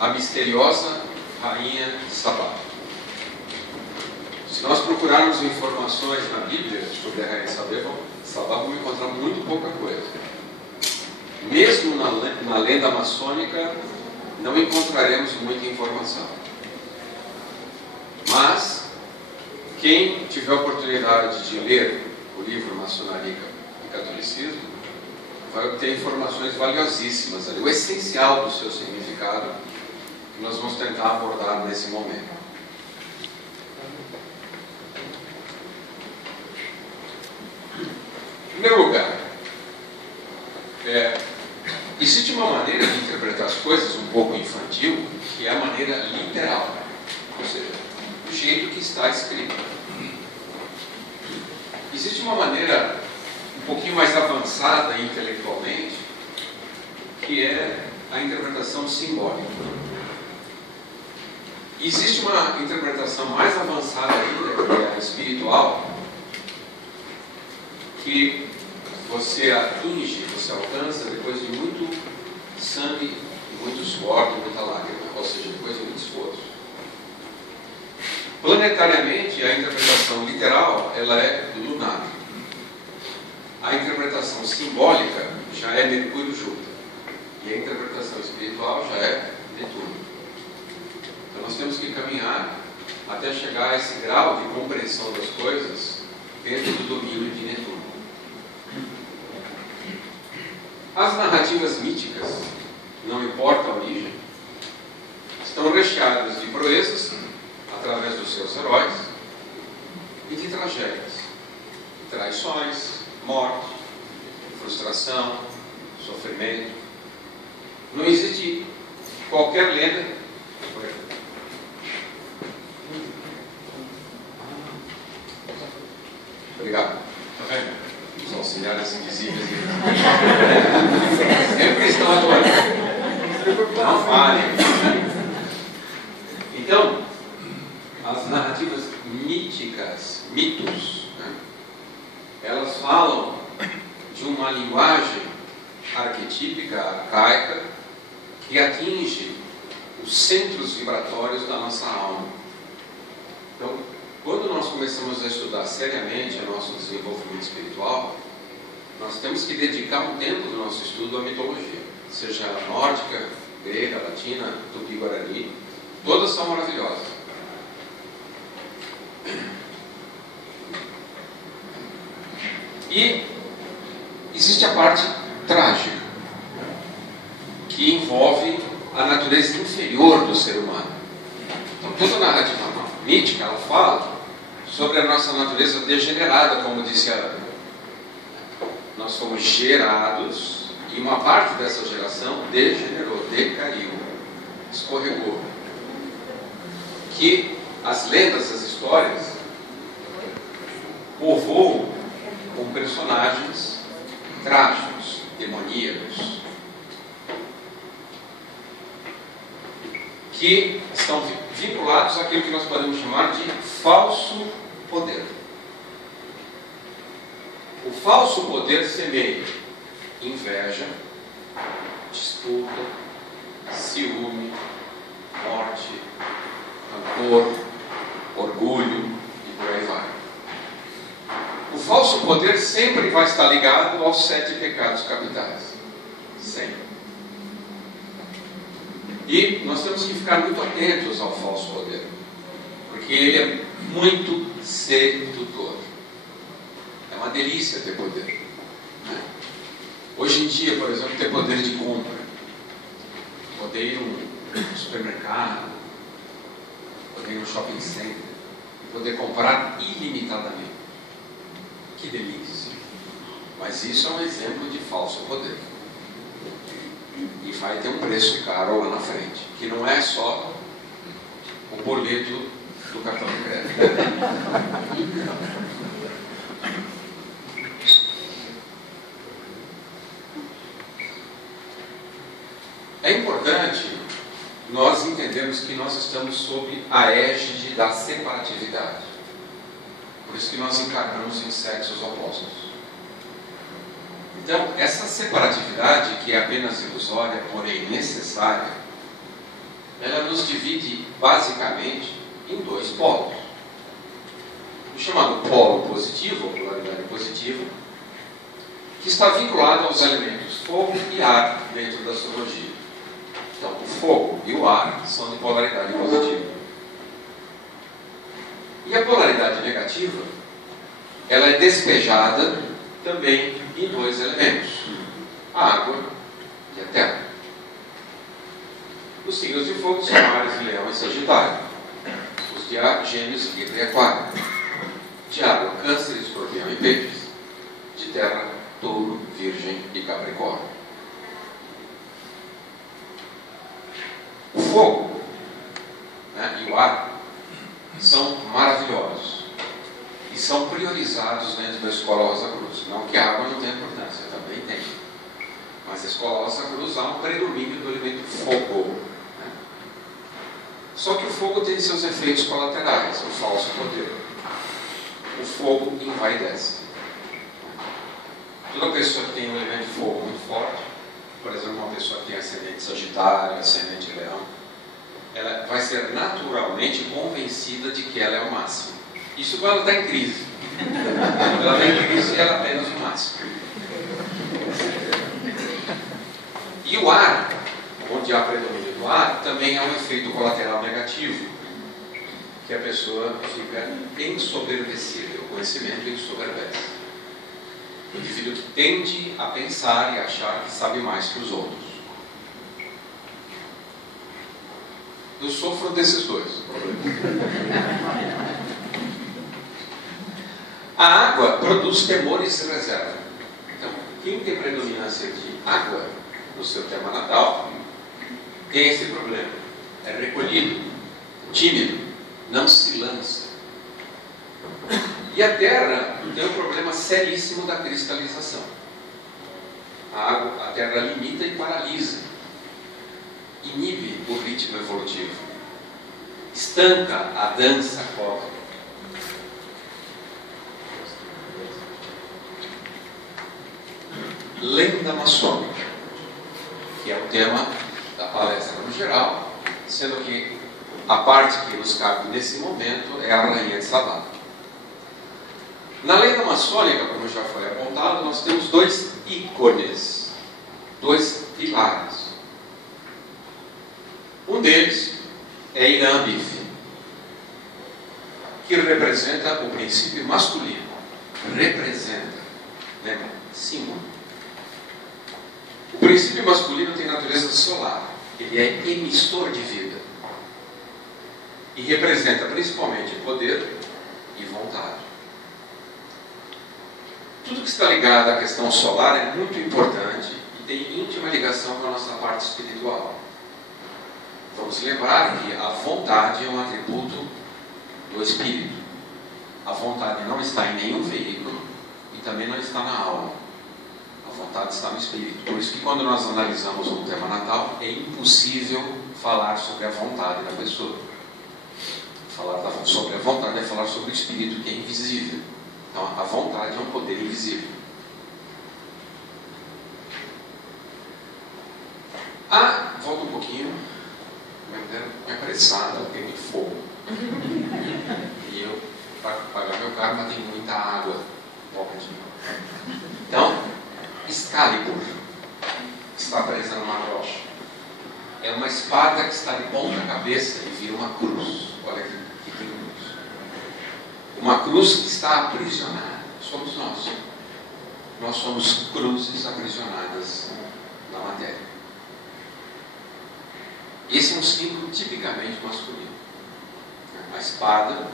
a misteriosa rainha de Sabá. Se nós procurarmos informações na Bíblia sobre a rainha de Sabá, vamos encontrar muito pouca coisa. Mesmo na lenda maçônica, não encontraremos muita informação. Mas, quem tiver a oportunidade de ler o livro Maçonaria e Catolicismo, vai obter informações valiosíssimas ali, o essencial do seu significado, que nós vamos tentar abordar nesse momento. Em primeiro lugar, existe uma maneira de interpretar as coisas um pouco infantil, que é a maneira literal, ou seja, do jeito que está escrito. Existe uma maneira um pouquinho mais avançada intelectualmente, que é a interpretação simbólica. Existe uma interpretação mais avançada ainda, que é a espiritual, que você atinge, você alcança depois de muito sangue, de muito suor, de muita lágrima, ou seja, depois de muito esforço. Planetariamente, a interpretação literal ela é lunar. A interpretação simbólica já é Mercúrio-Júpiter. E a interpretação espiritual já é Netuno. Então nós temos que caminhar até chegar a esse grau de compreensão das coisas dentro do domínio de Netuno. As narrativas míticas, não importa a origem, estão recheadas de proezas através dos seus heróis e de tragédias, traições, morte, frustração, sofrimento. Não existe qualquer lenda. Obrigado. Está vendo? Os auxiliares invisíveis sempre estão atuando. Não falhem. Então, as narrativas míticas, mitos, né, elas falam de uma linguagem arquetípica, arcaica, que atinge os centros vibratórios da nossa alma. Então, quando nós começamos a estudar seriamente o nosso desenvolvimento espiritual, nós temos que dedicar um tempo do nosso estudo à mitologia, seja ela nórdica, grega, latina, tupi-guarani, todas são maravilhosas. E existe a parte trágica, que envolve a natureza inferior do ser humano. Então, toda a narrativa mítica, ela fala sobre a nossa natureza degenerada, como disse a Ana. Nós fomos gerados e uma parte dessa geração degenerou, decaiu, escorregou. Que as lendas, as histórias, povoam com personagens trágicos, demoníacos, que estão vinculados àquilo que nós podemos chamar de falso poder. O falso poder semeia inveja, disputa, ciúme, morte, rancor, orgulho e por aí vai. O falso poder sempre vai estar ligado aos 7 pecados capitais. Sempre. E nós temos que ficar muito atentos ao falso poder, porque ele é muito sedutor. É uma delícia ter poder, né? Hoje em dia, por exemplo, ter poder de compra, poder ir num supermercado, poder ir num shopping center, poder comprar ilimitadamente. Que delícia! Mas isso é um exemplo de falso poder. E vai ter um preço caro lá na frente, que não é só o boleto do cartão de crédito. É importante nós entendermos que nós estamos sob a égide da separatividade. Por isso que nós encarnamos em sexos opostos. Então, essa separatividade, que é apenas ilusória, porém necessária, ela nos divide basicamente em dois polos. O chamado polo positivo, ou polaridade positiva, que está vinculado aos elementos fogo e ar dentro da astrologia. Então, o fogo e o ar são de polaridade positiva. E a polaridade negativa, ela é despejada também em dois elementos, a água e a terra. Os signos de fogo são Áries, Leão e Sagitário. Os de ar, Gêmeos, Libra e Aquário. De água, Câncer, Escorpião e Peixes. De terra, Touro, Virgem e Capricórnio. O fogo, né, e o ar são maravilhosos e são priorizados dentro da Escola Rosa Cruz. Não que a água não tenha importância, também tem. Mas a Escola Rosa Cruz há um predomínio do elemento fogo. Né? Só que o fogo tem seus efeitos colaterais, o falso poder. O fogo envaidece. Toda pessoa que tem um elemento de fogo muito forte, por exemplo, uma pessoa que tem ascendente Sagitário, ascendente Leão, ela vai ser naturalmente convencida de que ela é o máximo. Isso quando ela está em crise. Quando ela está em crise, ela é apenas o máximo. E o ar, onde há predomínio do ar, também é um efeito colateral negativo, que a pessoa fica ensoberbecida, o conhecimento ensoberbece. O indivíduo que tende a pensar e achar que sabe mais que os outros. Eu sofro desses dois problemas. A água produz temores e reserva. Então, quem tem predominância de água no seu tema natal tem esse problema. É recolhido, tímido, não se lança. E a Terra tem um problema seríssimo da cristalização. A Terra limita e paralisa, inibe o ritmo evolutivo, estanca a dança cósmica. Lenda maçônica, que é o tema da palestra no geral, sendo que a parte que nos cabe nesse momento é a Rainha de Sabá. Na lenda maçônica, como já foi apontado, nós temos dois ícones, dois pilares. Um deles é Irã-Bif, que representa o princípio masculino. Representa, lembra? Símbolo. O princípio masculino tem natureza solar. Ele é emissor de vida. E representa principalmente poder e vontade. Tudo que está ligado à questão solar é muito importante e tem íntima ligação com a nossa parte espiritual. Vamos lembrar que a vontade é um atributo do espírito. A vontade não está em nenhum veículo e também não está na alma. A vontade está no espírito. Por isso que quando nós analisamos um tema natal, é impossível falar sobre a vontade da pessoa. Falar sobre a vontade é falar sobre o espírito, que é invisível. Então, a vontade é um poder invisível. Volta um pouquinho. Me apressada, tem muito fogo. E eu, para pagar meu carro, mas tem muita água. Então, Excalibur está presa numa rocha. É uma espada que está de ponta cabeça e vira uma cruz. Olha aqui, que tem cruz. Uma cruz que está aprisionada. Somos nós. Nós somos cruzes aprisionadas na matéria. Esse é um símbolo tipicamente masculino. A espada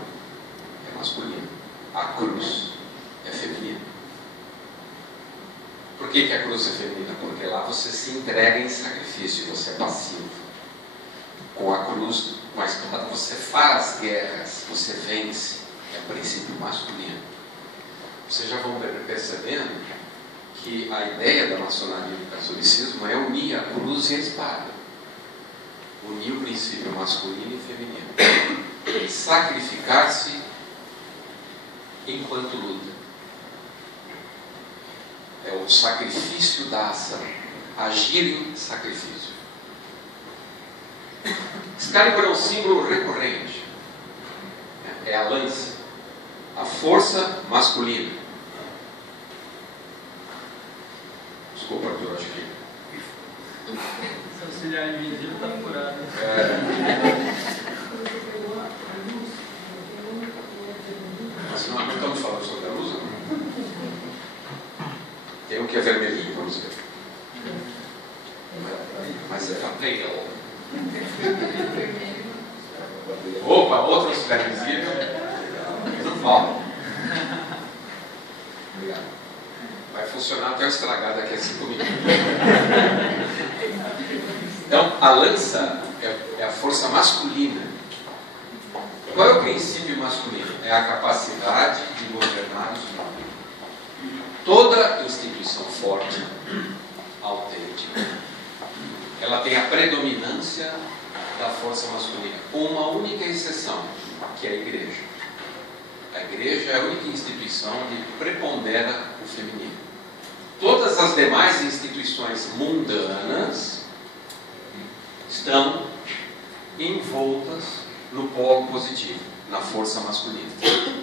é masculina. A cruz é feminina. Por que a cruz é feminina? Porque lá você se entrega em sacrifício, você é passivo. Com a cruz, com a espada, você faz guerras, você vence. É o princípio masculino. Vocês já vão percebendo que a ideia da maçonaria e do catolicismo é unir a cruz e a espada. Unir o princípio masculino e feminino. E sacrificar-se enquanto luta. É o sacrifício da ação. Agir em sacrifício. Excalibur é um símbolo recorrente. É a lança, a força masculina. Desculpa, Arthur, acho que... Seu auxiliar invisível está furado. Mas não estamos falando sobre a luz, não? Tem um que é vermelhinho, vamos ver. Mas é pale. Opa, outro auxiliar invisível. Não fala. Obrigado. Vai funcionar até eu estragar daqui a 5 minutos. Então, a lança é a força masculina. Qual é o princípio masculino? É a capacidade de governar os humanos. Toda instituição forte, autêntica, ela tem a predominância da força masculina, com uma única exceção, que é a igreja. A igreja é a única instituição que prepondera o feminino. Todas as demais instituições mundanas estão envoltas no polo positivo, na força masculina.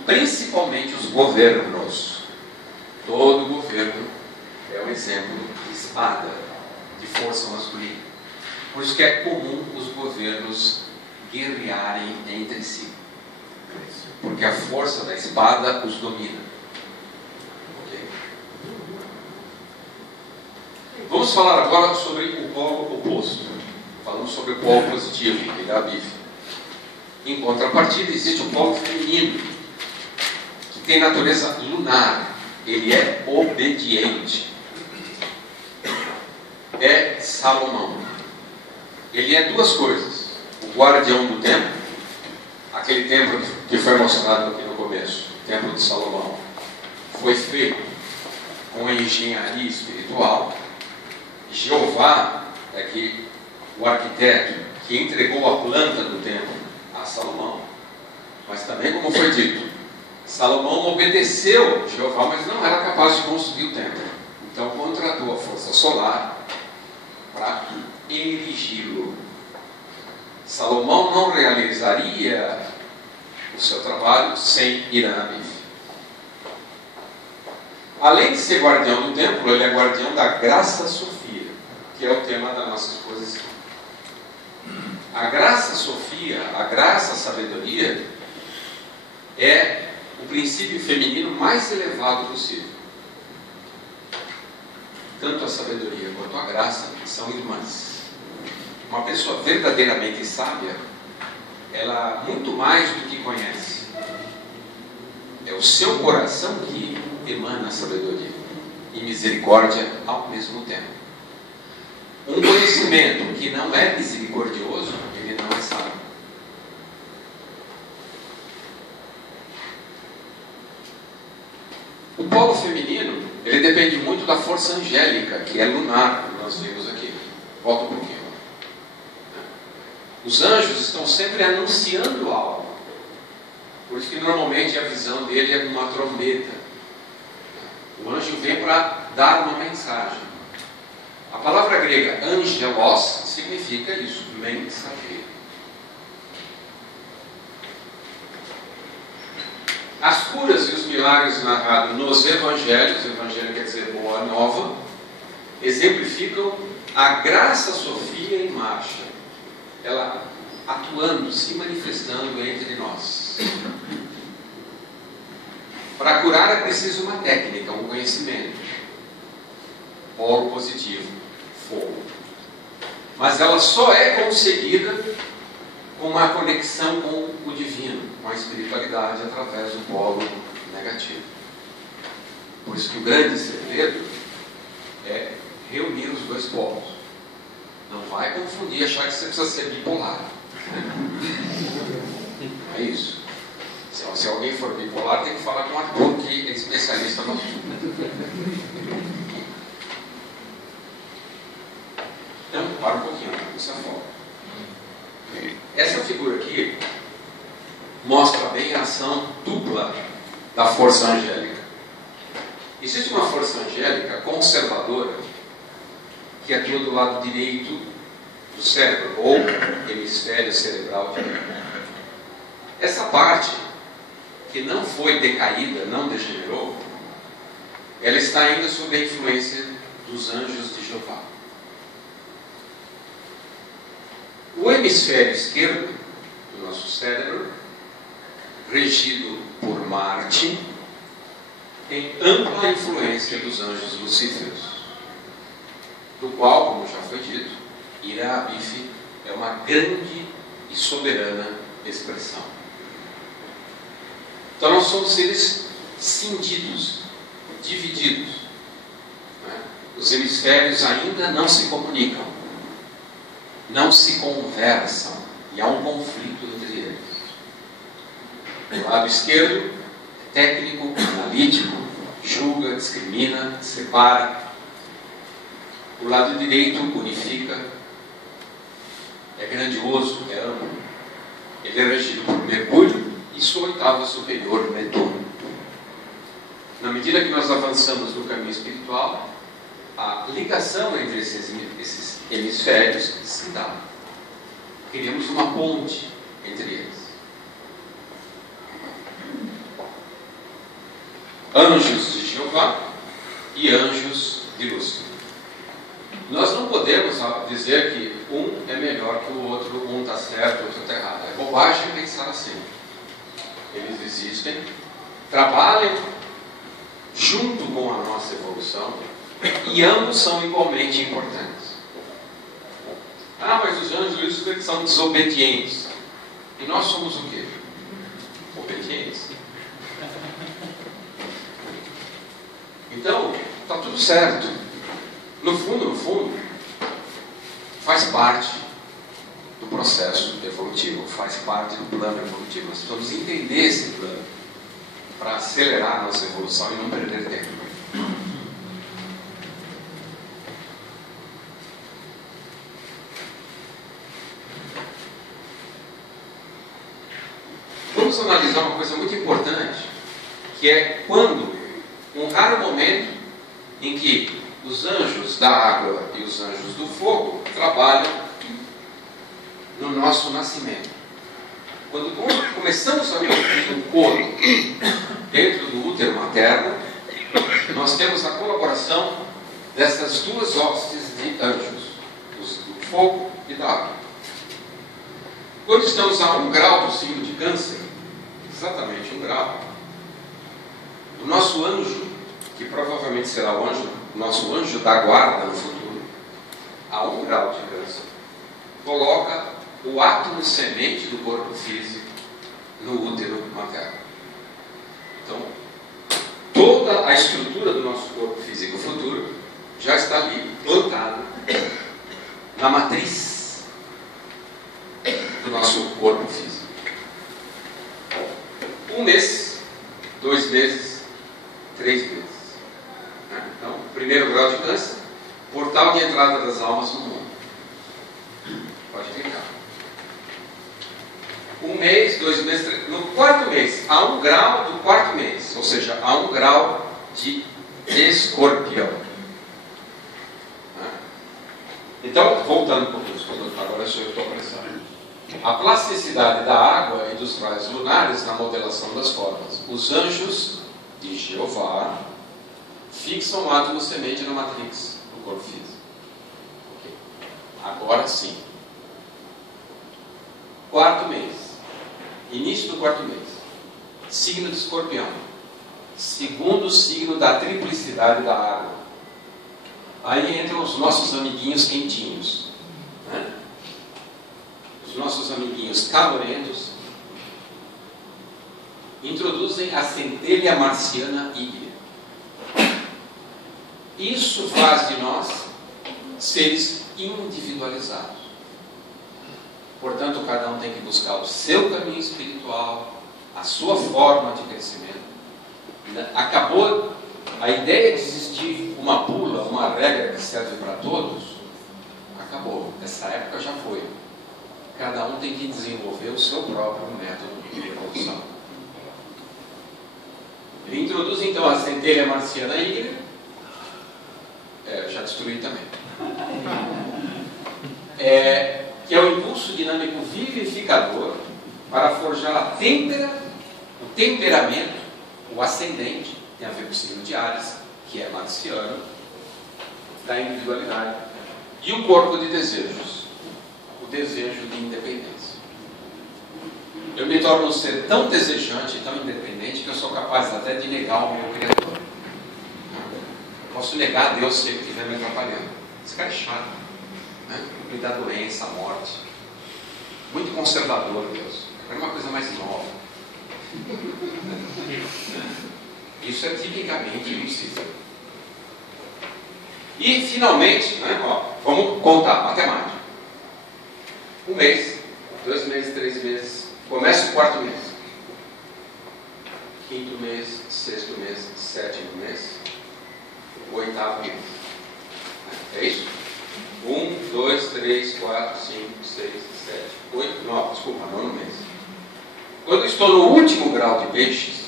Principalmente os governos. Todo governo é um exemplo de espada, de força masculina. Por isso que é comum os governos guerrearem entre si. Porque a força da espada os domina. Okay? Vamos falar agora sobre o polo oposto. Falamos sobre o polo positivo, ele é a bife. Em contrapartida, existe o polo feminino, que tem natureza lunar. Ele é obediente. É Salomão. Ele é duas coisas: o guardião do templo, aquele templo que foi mencionado aqui no começo, o templo de Salomão, foi feito com engenharia espiritual. Jeová é que o arquiteto que entregou a planta do templo a Salomão. Mas também, como foi dito, Salomão obedeceu Jeová, mas não era capaz de construir o templo. Então contratou a força solar para erigi-lo. Salomão não realizaria o seu trabalho sem Irã. Além de ser guardião do templo, ele é guardião da graça Sofia, que é o tema da nossa exposição. A graça Sofia, a graça sabedoria, é o princípio feminino mais elevado possível. Tanto a sabedoria quanto a graça são irmãs. Uma pessoa verdadeiramente sábia, ela muito mais do que conhece. É o seu coração que emana a sabedoria e misericórdia ao mesmo tempo. Um conhecimento que não é misericordioso, ele não é sábio. O polo feminino, ele depende muito da força angélica, que é lunar, que nós vimos aqui. Volta um pouquinho. Os anjos estão sempre anunciando algo. Por isso que normalmente a visão dele é uma trombeta. O anjo vem para dar uma mensagem. A palavra grega angelos significa isso, mensageiro. As curas e os milagres narrados nos evangelhos, evangelho quer dizer boa nova, exemplificam a graça Sofia em marcha, ela atuando, se manifestando entre nós. Para curar é preciso uma técnica, um conhecimento. Polo positivo, fogo. Mas ela só é conseguida com uma conexão com o divino, com a espiritualidade, através do polo negativo. Por isso que o grande segredo é reunir os dois polos. Não vai confundir, achar que você precisa ser bipolar. Não é isso. Se alguém for bipolar, tem que falar com um Arthur, que é especialista no assunto. Então, para um pouquinho, dessa forma. Essa figura aqui mostra bem a ação dupla da força angélica. Existe uma força angélica conservadora que atua do lado direito do cérebro, ou hemisfério cerebral. Essa parte que não foi decaída, não degenerou, ela está ainda sob a influência dos anjos de Jeová. O hemisfério esquerdo do nosso cérebro, regido por Marte, tem ampla influência dos anjos lucíferos, do qual, como já foi dito, Ira Abife é uma grande e soberana expressão. Então nós somos seres cindidos, divididos, né? Os hemisférios ainda não se comunicam, não se conversam, e há um conflito entre eles. O lado esquerdo é técnico, analítico, julga, discrimina, separa. O lado direito unifica, é grandioso, é amplo. Ele é regido por Mercúrio e sua oitava superior, Netuno. Na medida que nós avançamos no caminho espiritual, a ligação entre esses hemisférios se dá. Criamos uma ponte entre eles. Anjos de Jeová e anjos de Lúcifer. Nós não podemos dizer que um é melhor que o outro, um está certo, o outro está errado. É bobagem pensar assim. Eles existem, trabalham junto com a nossa evolução e ambos são igualmente importantes. Ah, mas os anjos são desobedientes. E nós somos o quê? Obedientes. Então, está tudo certo. No fundo, faz parte do processo evolutivo, faz parte do plano evolutivo. Nós precisamos entender esse plano para acelerar a nossa evolução e não perder tempo. Vamos analisar uma coisa muito importante, que é quando, um raro momento em que os anjos da água e os anjos do fogo trabalham no nosso nascimento. Quando começamos a construir um corpo dentro do útero materno, nós temos a colaboração dessas duas hostes de anjos, os do fogo e da água. Quando estamos a 1 grau do signo de Câncer, exatamente 1 grau, o nosso anjo, que provavelmente será o nosso anjo da guarda no futuro, a 1 grau de Câncer, coloca o átomo semente do corpo físico no útero materno. Então, toda a estrutura do nosso corpo físico futuro já está ali plantada na matriz do nosso corpo físico. 1 mês, 2 meses, 3 meses. Então, 1º grau de Câncer, portal de entrada das almas no mundo. Pode clicar. 1 mês, 2 meses, 3... No 4º mês, a 1 grau do 4º mês, ou seja, a 1 grau de Escorpião. Então, voltando um pouquinho, agora eu estou apressado. A plasticidade da água e dos raios lunares na modelação das formas. Os anjos de Jeová fixam o átomo semente na matrix do corpo físico. Okay. Agora sim. 4º mês. Início do 4º mês. Signo de Escorpião. Segundo signo da triplicidade da água. Aí entram os nossos amiguinhos quentinhos. Né? Os nossos amiguinhos calorentos introduzem a centelha marciana Ígrea. Isso faz de nós seres individualizados. Portanto, cada um tem que buscar o seu caminho espiritual, a sua forma de crescimento. Acabou a ideia de existir uma bula, uma regra que serve para todos. Acabou. Essa época já foi. Cada um tem que desenvolver o seu próprio método de evolução. Ele introduz então a centelha marciana Ígrea. Já destruí também. Que é o impulso dinâmico vivificador para forjar a o temperamento, o ascendente, tem a ver com o signo de Áries, que é marciano, da individualidade, e o corpo de desejos, o desejo de independência. Eu me torno um ser tão desejante, tão independente, que eu sou capaz até de negar o meu Criador. Eu posso negar a Deus se ele estiver me atrapalhando. Esse cara é chato, né? Me dá doença, morte. Muito conservador, Deus. É uma coisa mais nova. Isso é tipicamente Lúcifer. E, finalmente, né, vamos contar, matemática. 1 mês, 2 meses, 3 meses. Começa o 4º mês. 5º mês, 6º mês, 7º mês, 8º mês. É isso? 1, 2, 3, 4, 5, 6, 7, 8, 9, desculpa, 9º mês. Quando eu estou no último grau de peixes,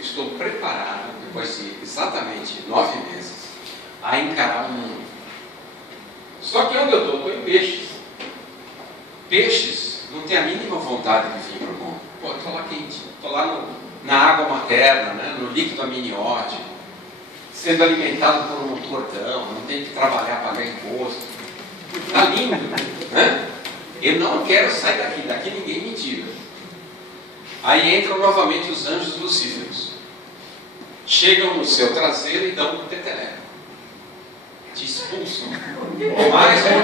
estou preparado, depois de exatamente 9 meses, a encarar o mundo. Só que onde eu estou em peixes. Peixes não tem a mínima vontade de vir para o mundo. Pô, estou lá quente, estou lá na água materna, né, no líquido amniótico, sendo alimentado por um cordão, não tem que trabalhar, pagar imposto. Está lindo, né? Eu não quero sair daqui ninguém me tira. Aí entram novamente os anjos lucíferos. Chegam no seu traseiro e dão um teteleco. Te expulsam. Mais um.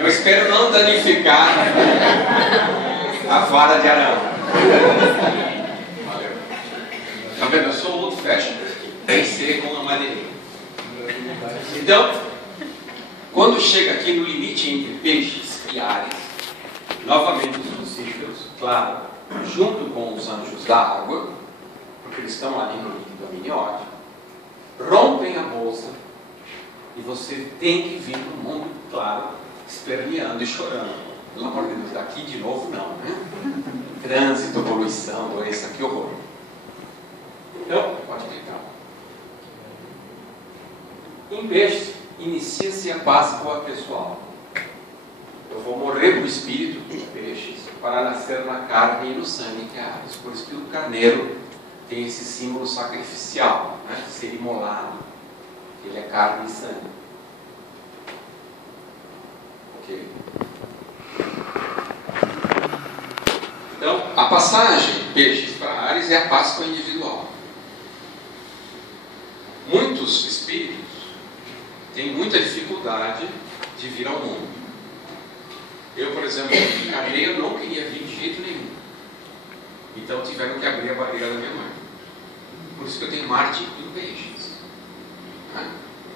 Eu espero não danificar a vara de Arão. Valeu. Tá vendo? Eu sou old fashion. Tem que ser com a madeirinha. Então, quando chega aqui no limite entre peixes e Áries, novamente os lucíferos, claro, junto com os anjos da água, porque eles estão ali no líquido amniótico, rompem a bolsa e você tem que vir para o mundo, claro, esperneando e chorando. Pelo amor de Deus, daqui de novo não, né? Trânsito, poluição, doença, que horror. Então, pode clicar. Em peixes, inicia-se a Páscoa pessoal. Eu vou morrer para o espírito dos peixes para nascer na carne e no sangue, que é Áries. Por isso que o carneiro tem esse símbolo sacrificial, né, de ser imolado. Ele é carne e sangue. Ok? Então, a passagem de peixes para Áries é a Páscoa individual. Muitos espíritos têm muita dificuldade de vir ao mundo. Eu, por exemplo, encarnei, eu não queria vir de jeito nenhum. Então tiveram que abrir a barriga da minha mãe. Por isso que eu tenho Marte em peixes.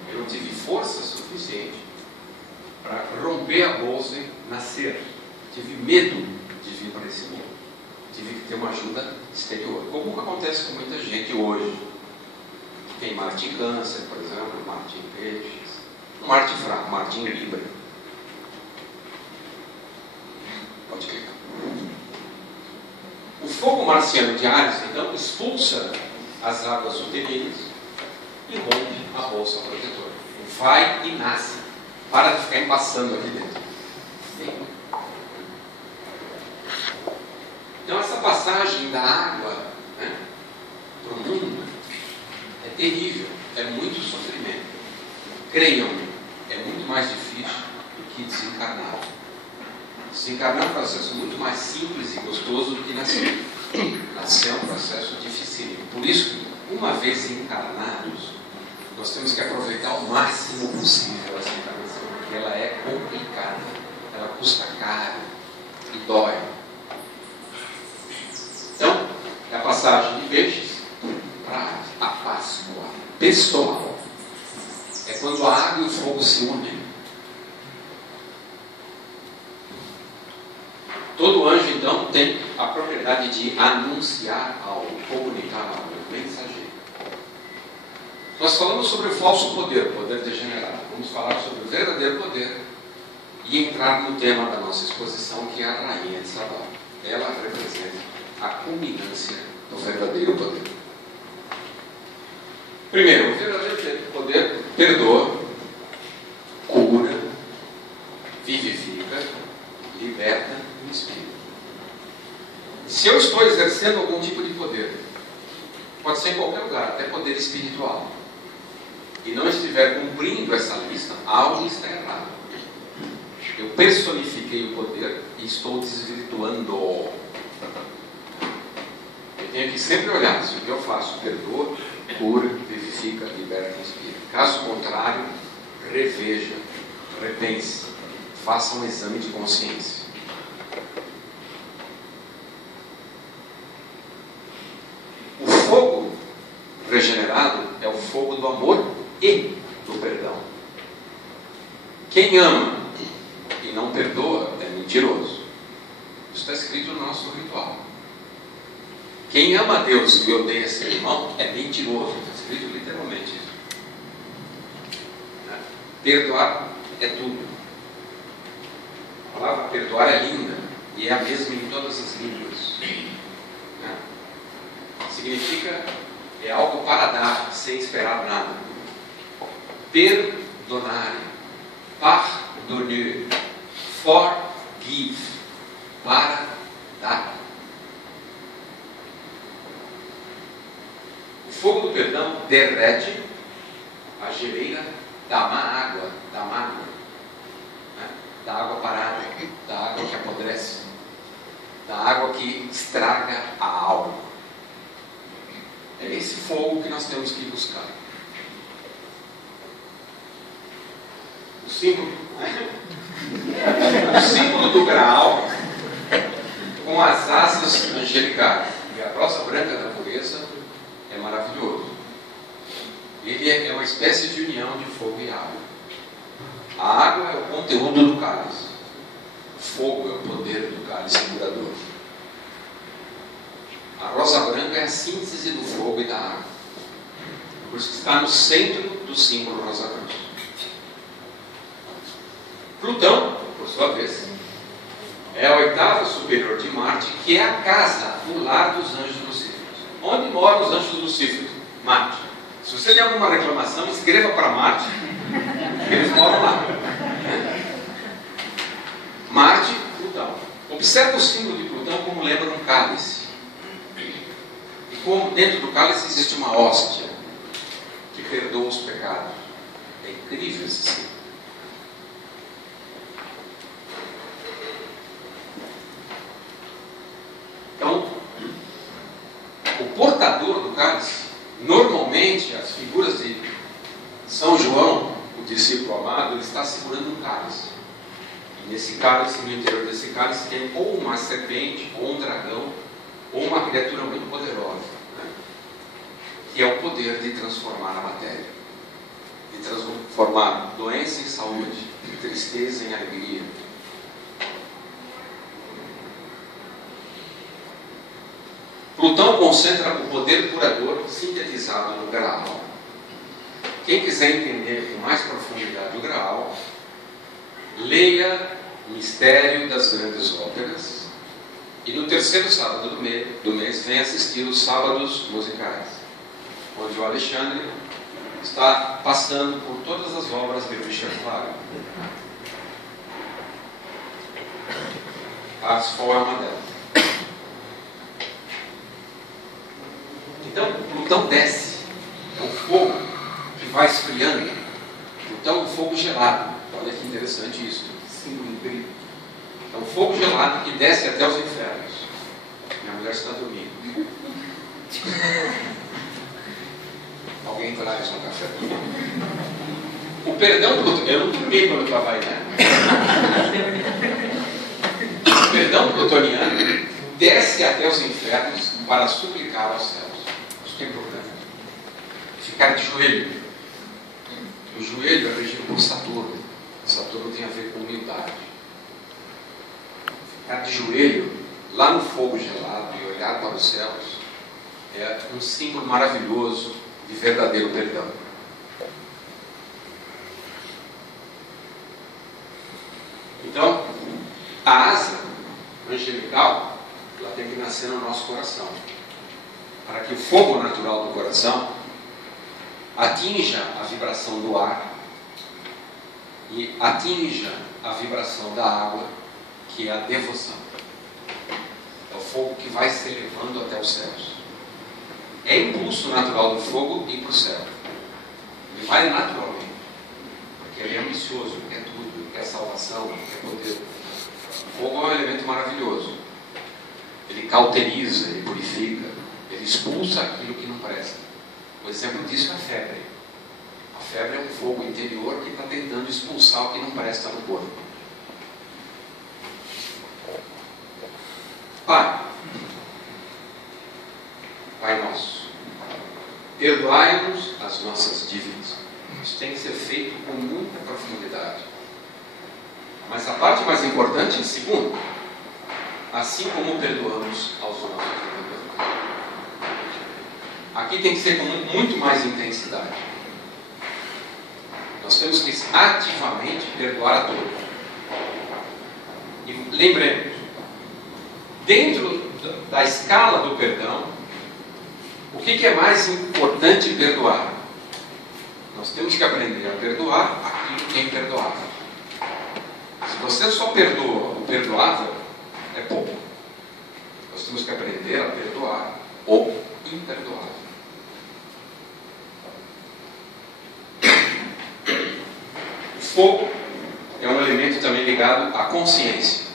Eu não tive força suficiente para romper a bolsa e nascer. Tive medo de vir para esse mundo. Tive que ter uma ajuda exterior. Como acontece com muita gente hoje. Que tem Marte em Câncer, por exemplo, Marte em peixes. Marte fraco, Marte em Libra. Pode clicar. O fogo marciano de Áries, então, expulsa as águas uterinas e rompe a bolsa protetora. Vai e nasce. Para de ficar embaçando aqui dentro. Então, essa passagem da água, né, para o mundo é terrível. É muito sofrimento. Creiam-me, é muito mais difícil do que desencarnar. Desencarnar é um processo muito mais simples e gostoso do que nascer. Nascer é um processo dificílimo. Por isso, uma vez encarnados, nós temos que aproveitar o máximo possível essa encarnação, porque ela é complicada, ela custa caro e dói. Então, é a passagem de peixes para a Páscoa pessoal. É quando a água e o fogo se unem. Todo anjo, então, tem a propriedade de anunciar algo, comunicar algo, mensageiro. Nós falamos sobre o falso poder, o poder degenerado. Vamos falar sobre o verdadeiro poder e entrar no tema da nossa exposição, que é a Rainha de Sabá. Ela representa a culminância do verdadeiro poder. Primeiro, o verdadeiro poder perdoa, cura, vivifica, liberta e inspira. Se eu estou exercendo algum tipo de poder, pode ser em qualquer lugar, até poder espiritual, e não estiver cumprindo essa lista, algo está errado. Eu personifiquei o poder e estou desvirtuando. Eu tenho que sempre olhar se o que eu faço perdoa, cura, vivifica, liberta e inspira. Caso contrário, reveja, repense, faça um exame de consciência. O fogo regenerado é o fogo do amor e do perdão. Quem ama e não perdoa é mentiroso. Isso está escrito no nosso ritual. Quem ama a Deus e odeia seu irmão é mentiroso. Está escrito literalmente isso. Perdoar é tudo. A palavra perdoar é linda e é a mesma em todas as línguas. Significa é algo para dar sem esperar nada. Perdonar, pardonner, forgive, para dar. O fogo do perdão derrete a geleira da má água, da mágoa, da água parada, da água que apodrece, da água que estraga a alma. É esse fogo que nós temos que buscar. O símbolo do Graal, com as asas angelicais e a rosa branca da pureza, é maravilhoso. Ele é uma espécie de união de fogo e água. A água é o conteúdo do cálice. O fogo é o poder do cálice curador. A rosa branca é a síntese do fogo e da água. Por isso que está no centro do símbolo rosa branca. Plutão, por sua vez, é a oitava superior de Marte, que é a casa, o lar dos anjos lucíferos. Onde moram os anjos lucíferos? Marte. Se você tem alguma reclamação, escreva para Marte, que eles moram lá. Marte, Plutão. Observe o símbolo de Plutão como lembra um cálice. E como dentro do cálice existe uma hóstia que perdoa os pecados. É incrível esse símbolo. Então, o portador do cálice, normalmente as figuras de São João, o discípulo amado, ele está segurando um cálice. E nesse cálice, no interior desse cálice, tem ou uma serpente, ou um dragão, ou uma criatura muito poderosa, que é o poder de transformar a matéria, de transformar doença em saúde, tristeza em alegria. Plutão concentra o poder curador sintetizado no Graal. Quem quiser entender com mais profundidade o Graal, leia Mistério das Grandes Óperas e no terceiro sábado do mês vem assistir os sábados musicais, onde o Alexandre está passando por todas as obras de Richard Wagner. Parsifal é uma delas. Então, Plutão desce. É o fogo que vai esfriando. Então, o fogo gelado. Olha que interessante isso. Símbolo grego. É um fogo gelado que desce até os infernos. Minha mulher está dormindo. Alguém traz um café? O perdão plutoniano. Eu não dormi quando eu estava aí, né? O perdão plutoniano desce até os infernos para suplicar aos céus. Isso que é importante. Ficar de joelho. O joelho é regido por Saturno. Saturno tem a ver com humildade. Ficar de joelho lá no fogo gelado e olhar para os céus é um símbolo maravilhoso de verdadeiro perdão. Então, a asa angelical, ela tem que nascer no nosso coração, para que o fogo natural do coração atinja a vibração do ar, e atinja a vibração da água, que é a devoção. É o fogo que vai se elevando até os céus. É impulso natural do fogo ir para o céu. Ele vai naturalmente, porque ele é ambicioso, ele quer tudo, ele quer salvação, ele quer poder. O fogo é um elemento maravilhoso. Ele cauteriza, ele purifica, ele expulsa aquilo que não presta. O exemplo disso é a febre. A febre é um fogo interior que está tentando expulsar o que não presta no corpo. Pai nosso, perdoai-nos as nossas dívidas. Isso tem que ser feito com muita profundidade. Mas a parte mais importante é segundo, assim como perdoamos aos nossos devedores. Aqui tem que ser com muito mais intensidade. Nós temos que ativamente perdoar a todos. E lembremos, dentro da escala do perdão, o que é mais importante perdoar? Nós temos que aprender a perdoar aquilo que é imperdoável. Se você só perdoa o perdoável, é pouco. Nós temos que aprender a perdoar o imperdoável. O fogo é um elemento também ligado à consciência.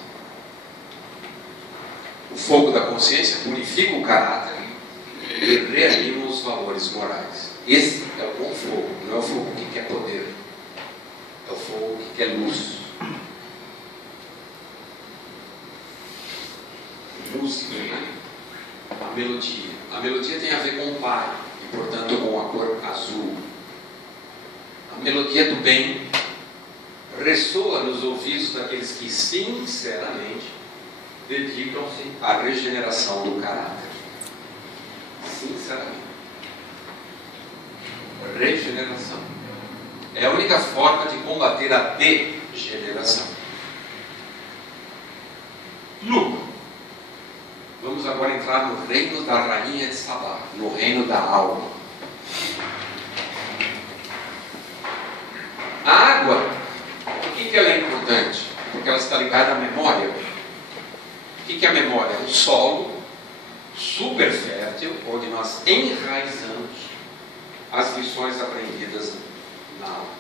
O fogo da consciência purifica o caráter e reanima os valores morais. Esse é o bom fogo, não é o fogo que quer poder, é o fogo que quer luz. Música, né? A melodia. A melodia tem a ver com o Pai e, portanto, com a cor azul. A melodia do bem ressoa nos ouvidos daqueles que sinceramente dedicam-se à regeneração do caráter. Sinceramente. Regeneração. É a única forma de combater a degeneração. Lucro. Vamos agora entrar no reino da rainha de Sabá, no reino da alma. A água, por que ela é importante? Porque ela está ligada à memória. O que é a memória? É um solo super fértil, onde nós enraizamos as lições aprendidas na alma.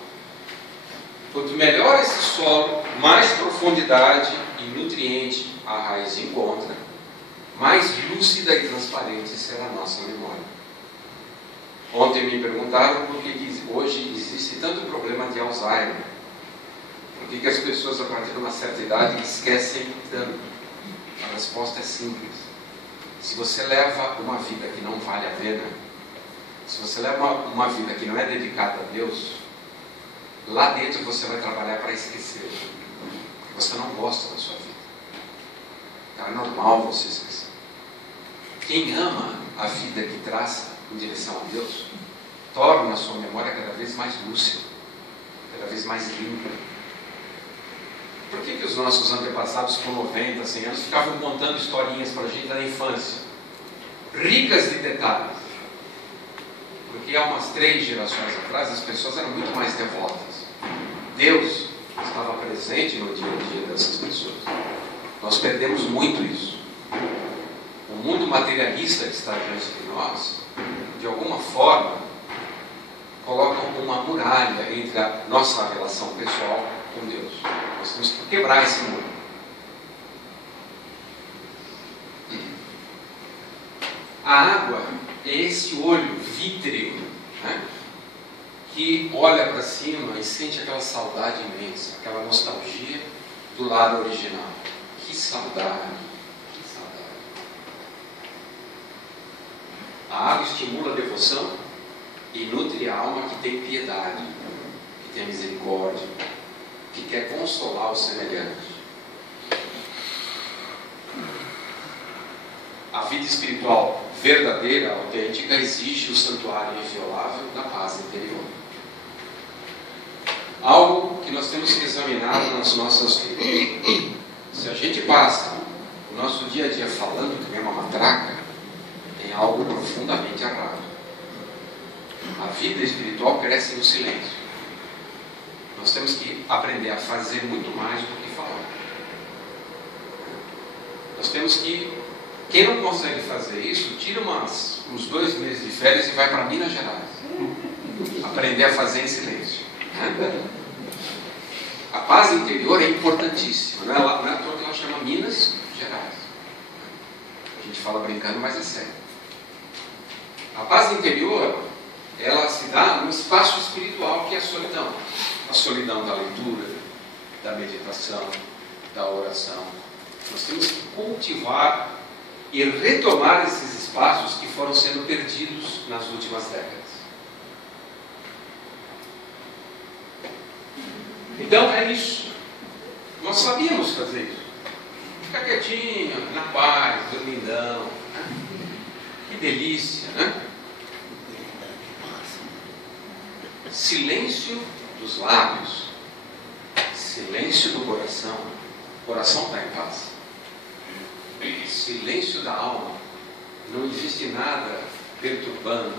Quanto melhor esse solo, mais profundidade e nutriente a raiz encontra, mais lúcida e transparente será a nossa memória. Ontem me perguntaram por que hoje existe tanto problema de Alzheimer. Por que as pessoas a partir de uma certa idade esquecem tanto? A resposta é simples. Se você leva uma vida que não vale a pena, se você leva uma vida que não é dedicada a Deus, lá dentro você vai trabalhar para esquecer. Você não gosta da sua vida. Então é normal você esquecer. Quem ama a vida que traça em direção a Deus, torna a sua memória cada vez mais lúcida, cada vez mais limpa. Por que os nossos antepassados com 90, 100 anos ficavam contando historinhas para a gente da infância? Ricas de detalhes. Porque há umas 3 gerações atrás as pessoas eram muito mais devotas. Deus estava presente no dia a dia dessas pessoas. Nós perdemos muito isso. O mundo materialista que está diante de nós, de alguma forma, coloca uma muralha entre a nossa relação pessoal com Deus. Nós temos que quebrar esse muro. A água é esse olho vítreo, né, que olha para cima e sente aquela saudade imensa, aquela nostalgia do lar original. Que saudade, que saudade. A água estimula a devoção e nutre a alma que tem piedade, que tem misericórdia, que quer consolar o semelhante. A vida espiritual verdadeira, autêntica, exige o santuário inviolável da paz interior. Algo que nós temos que examinar nas nossas vidas. Se a gente passa o nosso dia a dia falando que nem uma matraca, tem algo profundamente errado. A vida espiritual cresce no silêncio. Nós Nós temos que aprender a fazer muito mais do que falar. Nós temos que, quem não consegue fazer isso, tira uns 2 meses de férias e vai para Minas Gerais. Aprender a fazer em silêncio. A paz interior é importantíssima. Não é à toa que ela chama Minas Gerais. A gente fala brincando, mas é sério. A paz interior, ela se dá num espaço espiritual que é a solidão. A solidão da leitura, da meditação, da oração. Nós temos que cultivar e retomar esses espaços que foram sendo perdidos nas últimas décadas. Então é isso. Nós sabíamos fazer isso. Ficar quietinho, na paz, dormindão. Né? Que delícia, né? Silêncio dos lábios, silêncio do coração. O coração está em paz. Silêncio da alma. Não existe nada perturbando,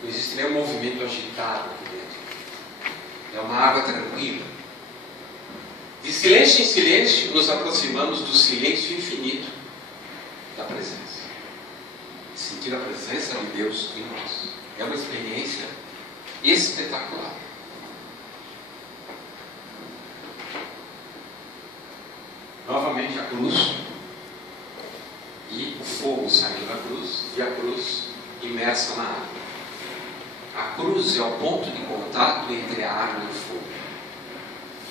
não existe nenhum movimento agitado aqui dentro. É uma água tranquila. De silêncio em silêncio, nos aproximamos do silêncio infinito da presença. Sentir a presença de Deus em nós. É uma experiência espetacular. Novamente a cruz e o fogo saindo da cruz e a cruz imersa na água. A cruz é o ponto de contato entre a água e o fogo.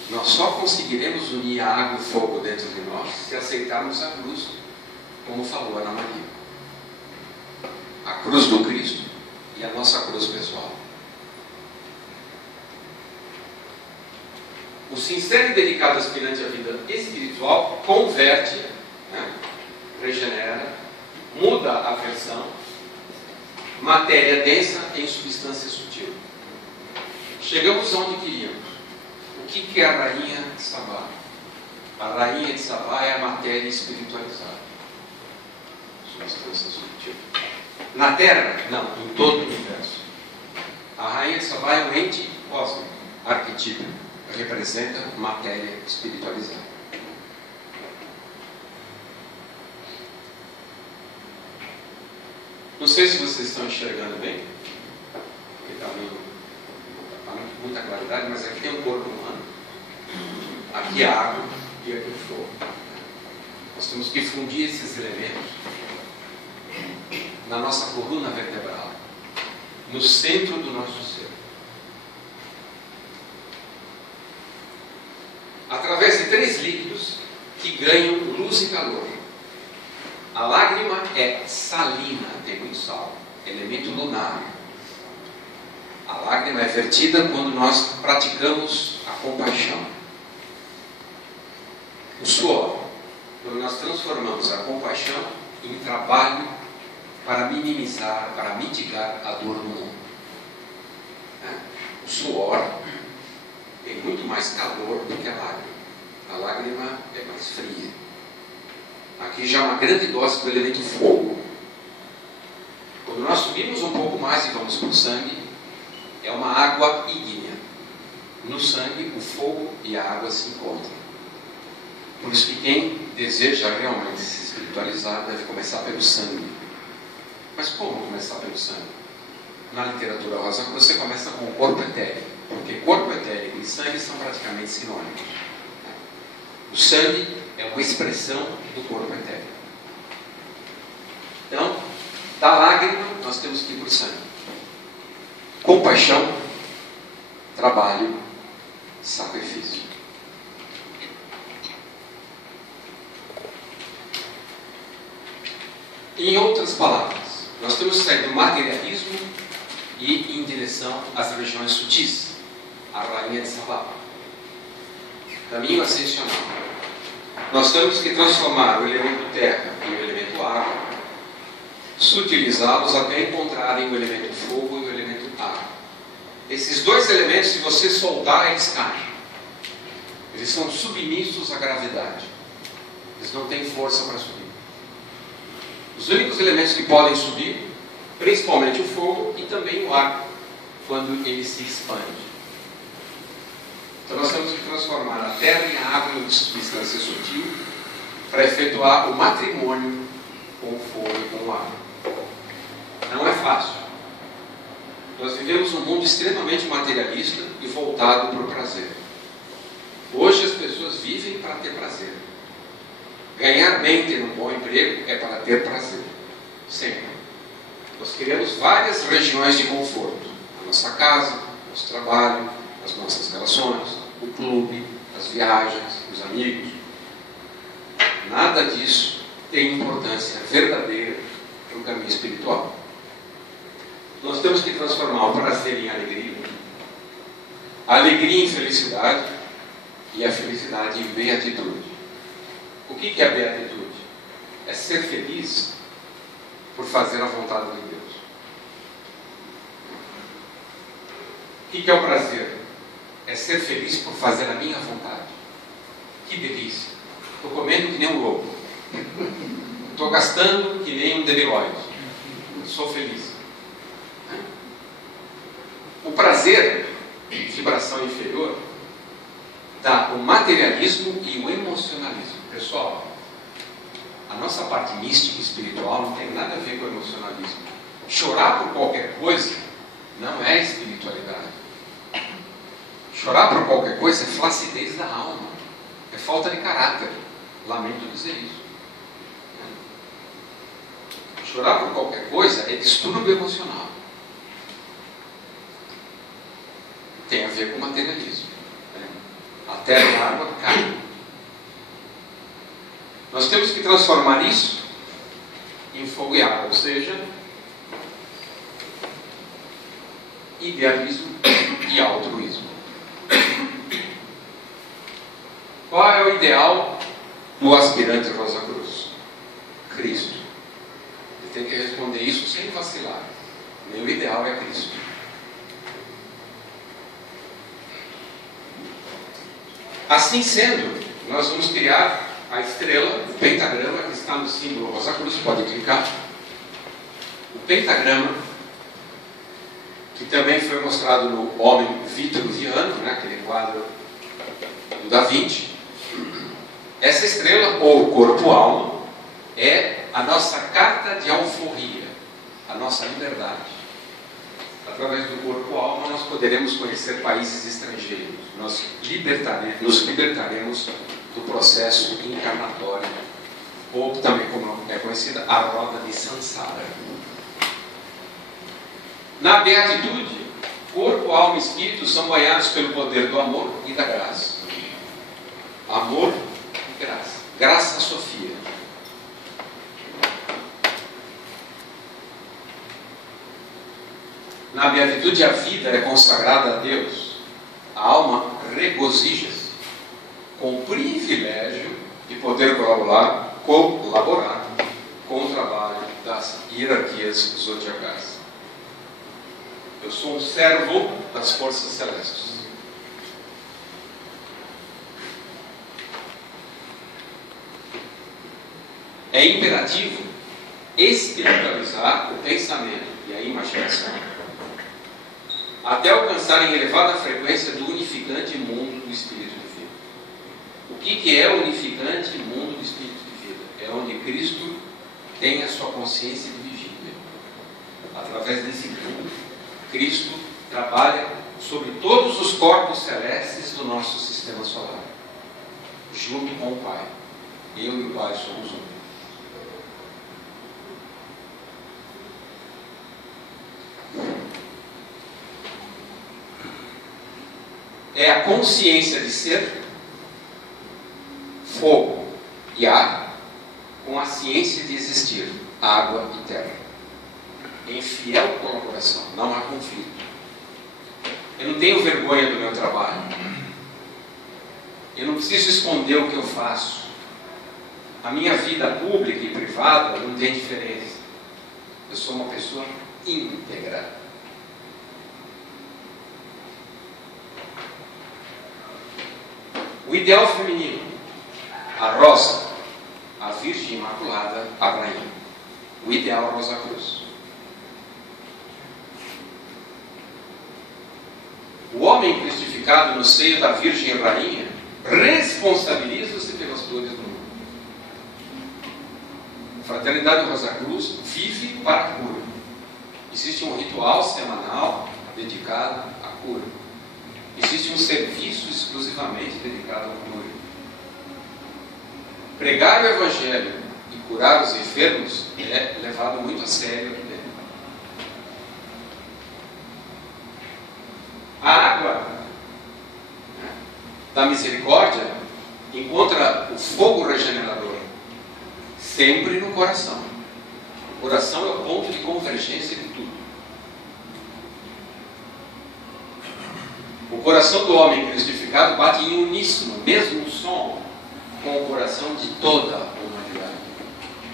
Nós só conseguiremos unir a água e o fogo dentro de nós se aceitarmos a cruz, como falou Ana Maria. A cruz do Cristo e a nossa cruz pessoal. O sincero e dedicado aspirante à vida espiritual converte, né, regenera, muda a versão, matéria densa em substância sutil. Chegamos onde queríamos. O que é a rainha de Sabá? A rainha de Sabá é a matéria espiritualizada. Substância sutil. Na Terra? Não, em todo o universo. A rainha de Sabá é um ente cósmico, arquetípico. Representa matéria espiritualizada. Não sei se vocês estão enxergando bem, porque está muita claridade, mas aqui tem um corpo humano, aqui a água e aqui o fogo. Nós temos que fundir esses elementos na nossa coluna vertebral, no centro do nosso ser. Através de 3 líquidos que ganham luz e calor. A lágrima é salina, tem muito sal, elemento lunar. A lágrima é vertida quando nós praticamos a compaixão. O suor, quando nós transformamos a compaixão em trabalho para minimizar, para mitigar a dor do mundo. O suor tem muito mais calor do que a lágrima. A lágrima é mais fria. Aqui já há uma grande dose do elemento fogo. Quando nós subimos um pouco mais e vamos para o sangue, é uma água ígnea. No sangue, o fogo e a água se encontram. Por isso que quem deseja realmente se espiritualizar deve começar pelo sangue. Mas como começar pelo sangue? Na literatura rosa, você começa com o corpo etérico. Porque corpo etérico e sangue são praticamente sinônimos. O sangue é uma expressão do corpo etérico. Então, da lágrima, nós temos que ir para o sangue. Compaixão, trabalho, sacrifício. Em outras palavras, nós temos que sair do materialismo e ir em direção às regiões sutis. A rainha de Sabá. Caminho ascensional. Nós temos que transformar o elemento terra e o elemento água, sutilizá-los até encontrarem o elemento fogo e o elemento ar. Esses 2 elementos, se você soltar, eles caem. Eles são submissos à gravidade. Eles não têm força para subir. Os únicos elementos que podem subir, principalmente o fogo e também o ar, quando ele se expande. Então nós temos que transformar a terra em água em substância sutil para efetuar o matrimônio com o fogo e com o ar. Não é fácil. Nós vivemos um mundo extremamente materialista e voltado para o prazer. Hoje as pessoas vivem para ter prazer. Ganhar bem, ter um bom emprego é para ter prazer. Sempre. Nós queremos várias regiões de conforto. A nossa casa, o nosso trabalho, as nossas relações, o clube, as viagens, os amigos. Nada disso tem importância verdadeira para o caminho espiritual. Nós temos que transformar o prazer em alegria, a alegria em felicidade e a felicidade em beatitude. O que é beatitude? É ser feliz por fazer a vontade de Deus. O que é o prazer? É ser feliz por fazer a minha vontade. Que delícia! Estou comendo que nem um lobo. Estou gastando que nem um debilóide. Sou feliz. O prazer, vibração inferior, dá o materialismo e o emocionalismo. Pessoal, a nossa parte mística e espiritual não tem nada a ver com o emocionalismo. Chorar por qualquer coisa não é espiritualidade. Chorar por qualquer coisa é flacidez da alma, é falta de caráter. Lamento dizer isso. Chorar por qualquer coisa é distúrbio emocional. Tem a ver com materialismo. A terra e a água caem. Nós temos que transformar isso em fogo e água, ou seja, idealismo e altruísmo. Qual é o ideal do aspirante Rosa Cruz? Cristo. Ele tem que responder isso sem vacilar. Meu ideal é Cristo. Assim sendo, nós vamos criar a estrela, o pentagrama, que está no símbolo Rosa Cruz. Pode clicar. O pentagrama, que também foi mostrado no Homem Vitruviano, né, aquele quadro do Da Vinci. Essa estrela, ou corpo-alma, é a nossa carta de alforria, a nossa liberdade. Através do corpo-alma nós poderemos conhecer países estrangeiros. Nós nos libertaremos do processo encarnatório, ou também, como é conhecida, a roda de Sansara. Na beatitude, corpo, alma e espírito são banhados pelo poder do amor e da graça. Amor e graça. Graça Sofia. Na beatitude, a vida é consagrada a Deus. A alma regozija-se com o privilégio de poder colaborar com o trabalho das hierarquias zodiacais. Eu sou um servo das forças celestes. É imperativo espiritualizar o pensamento e a imaginação até alcançarem elevada frequência do unificante mundo do Espírito Divino. O que é o unificante mundo do Espírito Divino? É onde Cristo tem a sua consciência de vigília. Através desse mundo, Cristo trabalha sobre todos os corpos celestes do nosso sistema solar, junto com o Pai. Eu e o Pai somos um. É a consciência de ser fogo e ar com a ciência de existir água e terra. Em fiel colaboração, não há conflito. Eu não tenho vergonha do meu trabalho. Eu não preciso esconder o que eu faço. A minha vida pública e privada não tem diferença. Eu sou uma pessoa íntegra. O ideal feminino, a Rosa, a Virgem Imaculada, a Rainha. O ideal Rosa Cruz. O homem cristificado crucificado no seio da Virgem Rainha responsabiliza-se pelas dores do mundo. A Fraternidade Rosa Cruz vive para a cura. Existe um ritual semanal dedicado à cura. Existe um serviço exclusivamente dedicado à cura. Pregar o Evangelho e curar os enfermos é levado muito a sério aqui dentro. A água da misericórdia encontra o fogo regenerador sempre no coração. O coração é o ponto de convergência de tudo. O coração do homem crucificado bate em uníssono, mesmo som, com o coração de toda a humanidade.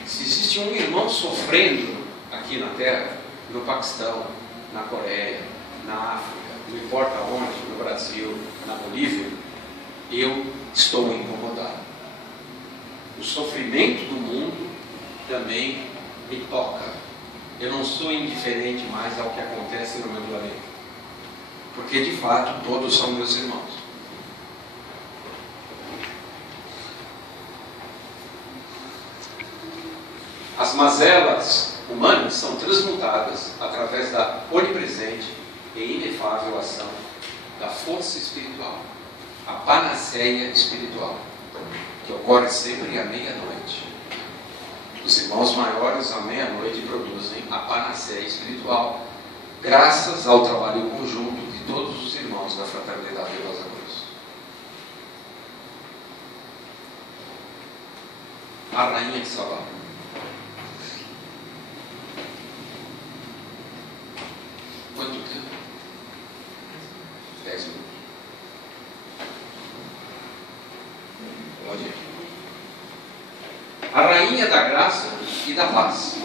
Se existe um irmão sofrendo aqui na Terra, no Paquistão, na Coreia, na África, não importa onde, no Brasil, na Bolívia, eu estou incomodado. O sofrimento do mundo também me toca. Eu não sou indiferente mais ao que acontece no meu planeta, porque de fato todos são meus irmãos. As mazelas humanas são transmutadas através da onipresente e inefável ação da força espiritual, a panaceia espiritual, que ocorre sempre à meia-noite. Os irmãos maiores à meia-noite produzem a panaceia espiritual, graças ao trabalho conjunto de todos os irmãos da Fraternidade Rosa Cruz. A Rainha de Sabá. Quanto tempo? 10 minutos. Pode ir. A Rainha da Graça e da Paz.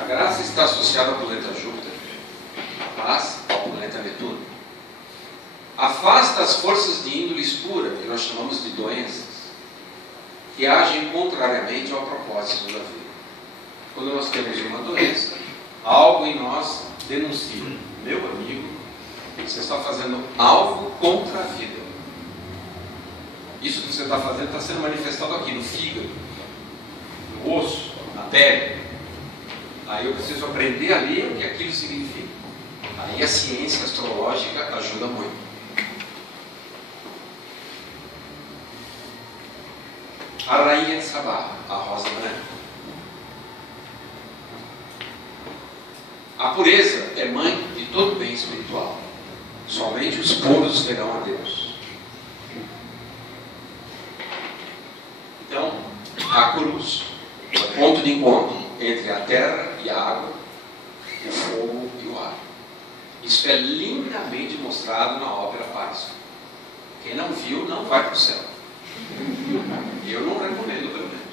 A graça está associada ao planeta Júpiter, a paz ao planeta Netuno. Afasta as forças de índole escura, que nós chamamos de doenças, que agem contrariamente ao propósito da vida. Quando nós temos uma doença, algo em nós denuncia: meu amigo, você está fazendo algo contra a vida. Isso que você está fazendo está sendo manifestado aqui no fígado, no osso, na pele. Aí eu preciso aprender a ler o que aquilo significa. Aí a ciência astrológica ajuda muito. A Rainha de Sabá, a rosa branca. A pureza é mãe de todo bem espiritual. Somente os puros verão a Deus. Então, a cruz é o ponto de encontro entre a terra e a água, o fogo e o ar. Isso é lindamente mostrado na ópera Páscoa. Quem não viu, não vai para o céu. Eu não recomendo, pelo menos.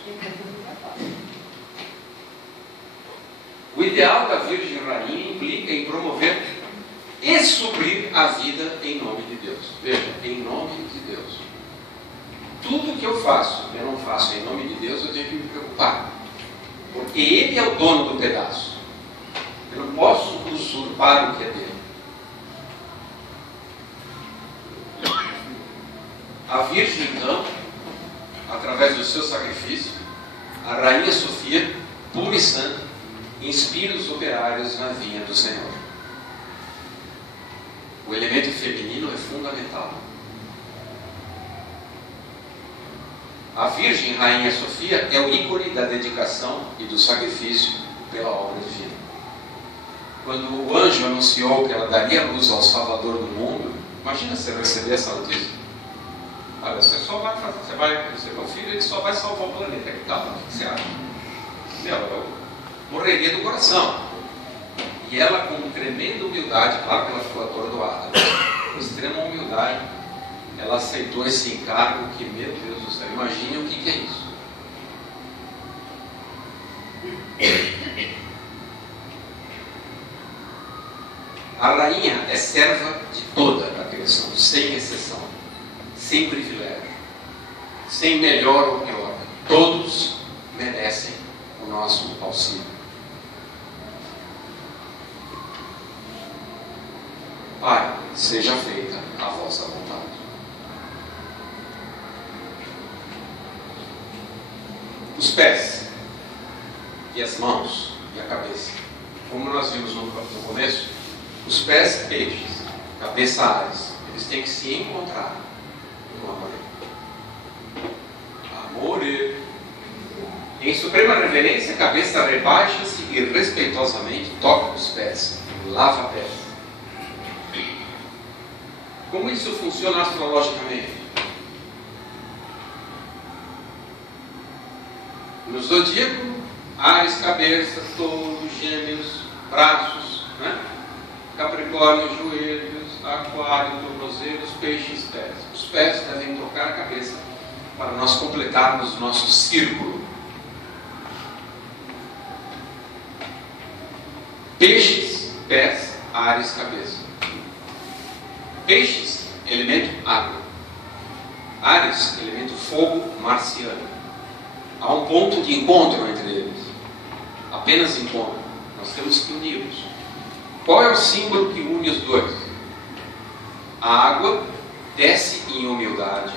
O ideal da Virgem Rainha implica em promover e suprir a vida em nome de Deus. Veja, em nome de Deus. Tudo que eu faço, eu não faço em nome de Deus, eu tenho que me preocupar. Porque Ele é o dono do pedaço. Eu não posso usurpar o que é dele. A Virgem, então, através do seu sacrifício, a Rainha Sofia, pura e santa, inspira os operários na vinha do Senhor. O elemento feminino é fundamental. A Virgem Rainha Sofia é o ícone da dedicação e do sacrifício pela obra divina. Quando o anjo anunciou que ela daria luz ao Salvador do mundo, imagina você receber essa notícia. Olha, você só vai fazer, você vai receber um filho, ele só vai salvar o planeta. Que tal? O que você acha? Meu, eu morreria do coração. E ela, com tremenda humildade, claro que ela ficou atordoada, com extrema humildade, ela aceitou esse encargo que, meu Deus do céu, imagine o que é isso. A rainha é serva de toda a criação, sem exceção, sem privilégio, sem melhor ou pior. Todos merecem o nosso auxílio. Pai, seja feita a vossa vontade. Os pés e as mãos e a cabeça. Como nós vimos no começo, os pés, peixes, cabeça, ares, eles têm que se encontrar no amor. Amor. Em suprema reverência, a cabeça rebaixa-se e respeitosamente toca os pés, lava pés. Como isso funciona astrologicamente? No zodíaco, Áries, cabeça, touro, gêmeos, braços, né? Capricórnio, joelhos, aquário, tornozelos, peixes, pés. Os pés devem tocar a cabeça para nós completarmos o nosso círculo. Peixes, pés, Áries, cabeça. Peixes, elemento água. Áries, elemento fogo marciano. Há um ponto de encontro entre eles. Apenas encontro. Nós temos que uni-los. Qual é o símbolo que une os dois? A água desce em humildade.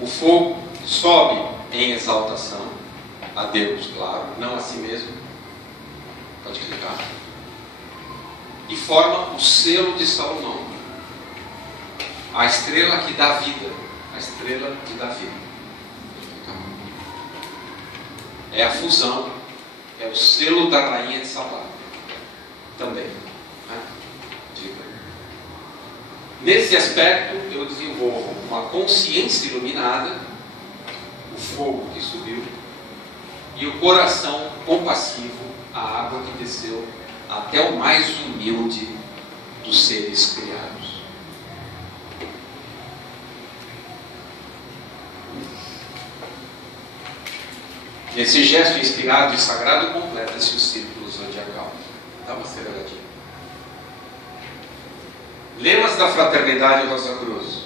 O fogo sobe em exaltação. A Deus, claro, não a si mesmo. Pode clicar. E forma o selo de Salomão. A estrela que dá vida. A estrela que dá vida. É a fusão, é o selo da rainha de Sabá. Também. Né? Nesse aspecto, eu desenvolvo uma consciência iluminada, o fogo que subiu, e o coração compassivo, a água que desceu até o mais humilde dos seres criados. Nesse gesto inspirado e sagrado, completa-se o círculo zodiacal. Dá uma aceleradinha. Lemas da Fraternidade Rosa Cruz.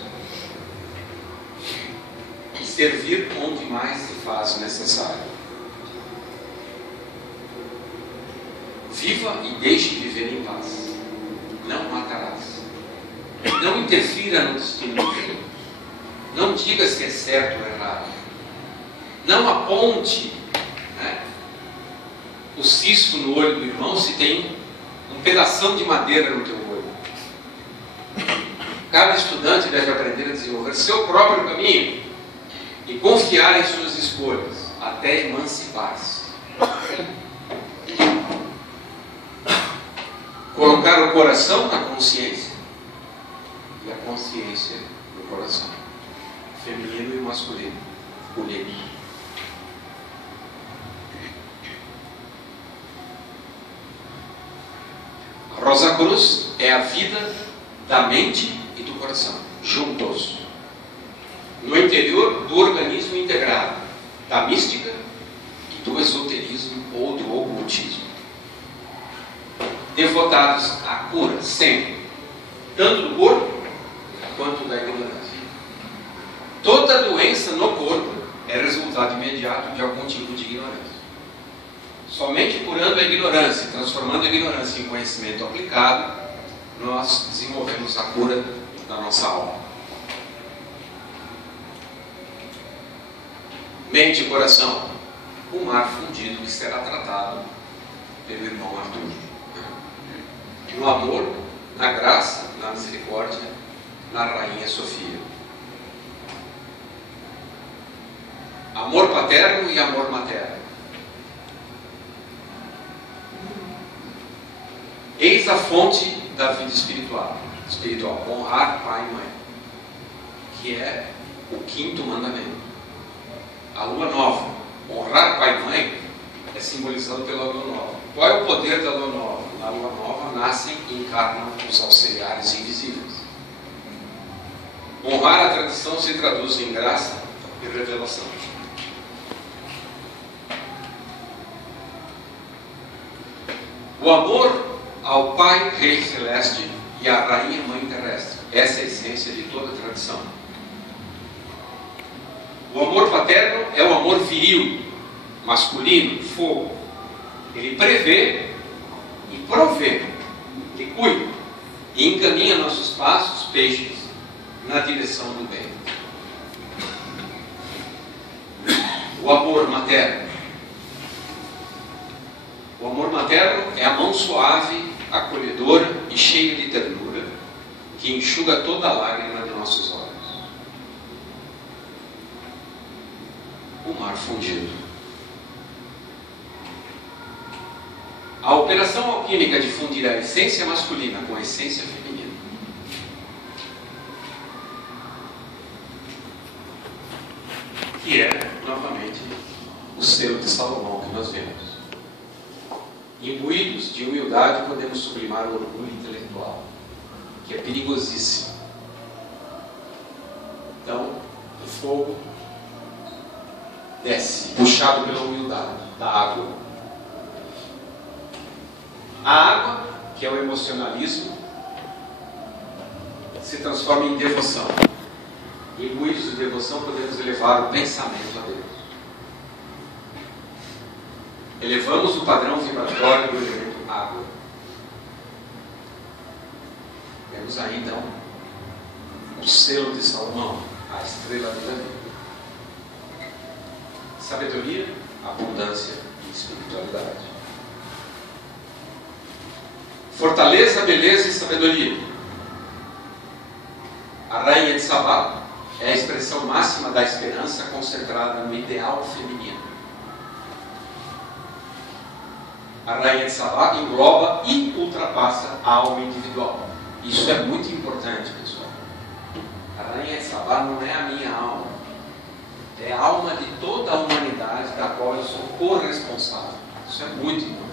Servir onde mais se faz necessário. Viva e deixe viver em paz. Não matarás. Não interfira no destino de Deus. Não diga se é certo ou errado. Não aponte, né, o cisco no olho do irmão se tem um pedação de madeira no teu olho. Cada estudante deve aprender a desenvolver seu próprio caminho e confiar em suas escolhas até emancipar-se. Colocar o coração na consciência e a consciência no coração. Feminino e masculino. Bonito. A Rosa Cruz é a vida da mente e do coração, juntos. No interior do organismo integrado, da mística e do esoterismo ou do ocultismo. Devotados à cura, sempre, tanto do corpo quanto da ignorância. Toda doença no corpo é resultado imediato de algum tipo de ignorância. Somente curando a ignorância, transformando a ignorância em conhecimento aplicado, nós desenvolvemos a cura da nossa alma. Mente e coração, o mar fundido que será tratado pelo irmão Arthur. No amor, na graça, na misericórdia, na Rainha Sofia. Amor paterno e amor materno. Eis a fonte da vida espiritual. Honrar pai e mãe, que é o 5º mandamento. A lua nova, honrar pai e mãe, é simbolizado pela lua nova. Qual é o poder da lua nova? Na lua nova nascem e encarnam os auxiliares invisíveis. Honrar a tradição se traduz em graça e revelação. O amor ao Pai Rei Celeste e à Rainha Mãe Terrestre. Essa é a essência de toda a tradição. O amor paterno é o amor viril, masculino, fogo. Ele prevê e provê. Ele cuida e encaminha nossos passos, peixes, na direção do bem. O amor materno. O amor materno é a mão suave, acolhedora e cheia de ternura, que enxuga toda a lágrima de nossos olhos. O mar fundido. A operação alquímica de fundir a essência masculina com a essência feminina. Que é, novamente, o selo de Salomão que nós vemos. Imbuídos de humildade, podemos sublimar o orgulho intelectual, que é perigosíssimo. Então, o fogo desce, puxado pela humildade da água. A água, que é o emocionalismo, se transforma em devoção. Imbuídos de devoção, podemos elevar o pensamento a Deus. Elevamos o padrão vibratório do elemento água. Temos aí, então, o selo de Salomão, a estrela de Davi. Sabedoria, abundância e espiritualidade. Fortaleza, beleza e sabedoria. A rainha de Sabá é a expressão máxima da esperança concentrada no ideal feminino. A rainha de Sabá engloba e ultrapassa a alma individual. Isso é muito importante, pessoal. A rainha de Sabá não é a minha alma. É a alma de toda a humanidade da qual eu sou corresponsável. Isso é muito importante.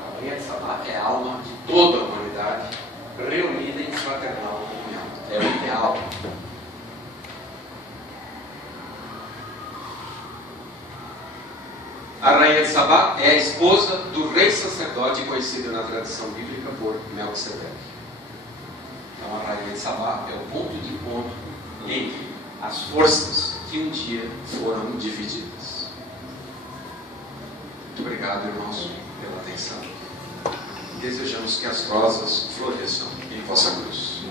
A rainha de Sabá é a alma de toda a humanidade reunida em fraternal comunhão. É o ideal. A rainha de Sabá é a esposa do rei sacerdote conhecido na tradição bíblica por Melquisedeque. Então a rainha de Sabá é o ponto de encontro entre as forças que um dia foram divididas. Muito obrigado, irmãos, pela atenção. Desejamos que as rosas floresçam em vossa cruz.